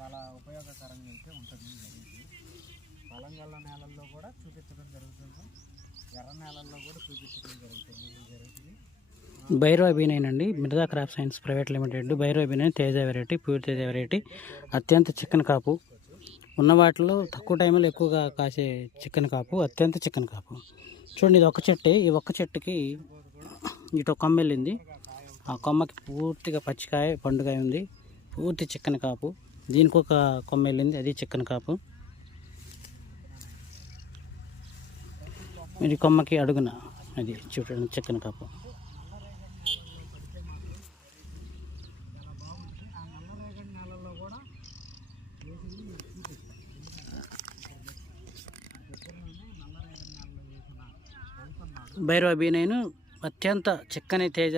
చాలా ఉపయోగకరంగా అయితే ఉంటుంది వెరైటీ. పలంగల్ల నేలల్లో కూడా చూపించడం జరుగుతుంది, ఎర్ర నేలల్లో కూడా చూపించడం జరుగుతుంది ఈ వెరైటీ. భైరవ బీ9 అండి, Mirza crop science private limited. Bhairava బీ9 Teja variety, pure Teja variety. అత్యంత చికెన్ కాపు ఉన్న వాటిలో తక్కువ టైంలో ఎక్కువగా కాసే చికెన్ కాపు, అత్యంత చికెన్ కాపు. చూడండి, ఇది ఒక చెట్టే. ఈ ఒక్క చెట్టుకి ఇటు కొమ్మ వెళ్ళింది, ఆ కొమ్మకి పూర్తిగా పచ్చికాయ పండుగాయ ఉంది, పూర్తి చికెన్ కాపు. దీనికి ఒక కొమ్మ వెళ్ళింది, అది చికెన్ కాపు. ఇది కొమ్మకి అడుగున అది చూడండి చికెన్ కాపు. భైరవ బీ9 అత్యంత చిక్కని తేజ,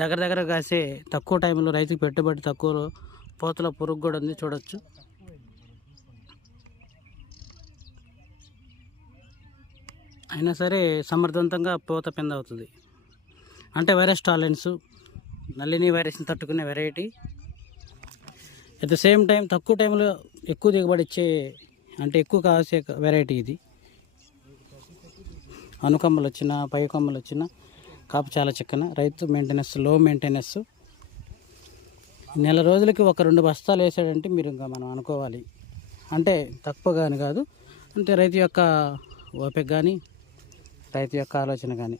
దగ్గర కాసే, తక్కువ టైంలో రైతుకి పెట్టుబడి తక్కువ, పూతల పురుగు కూడా ఉంది చూడొచ్చు. అయినా సరే సమర్థవంతంగా పూత పింద అవుతుంది. అంటే వైరస్ టాలరెన్స్, నల్లిని వైరస్ని తట్టుకునే variety. At the same time తక్కువ టైంలో ఎక్కువ దిగుబడి ఇచ్చే, అంటే ఎక్కువ కాసే వెరైటీ ఇది. అనుకొమ్మలు వచ్చిన, పై కొమ్మలు వచ్చిన కాపు చాలా చిక్కన. రైతు మెయింటెనెన్స్, లో మెయింటెనెన్స్. నెల రోజులకి ఒక 2 బస్తాలు వేసాడంటే మీరు ఇంకా మనం అనుకోవాలి. అంటే తక్కువ కానీ కాదు, అంటే రైతు యొక్క ఓపిక కానీ, రైతు యొక్క ఆలోచన కానీ.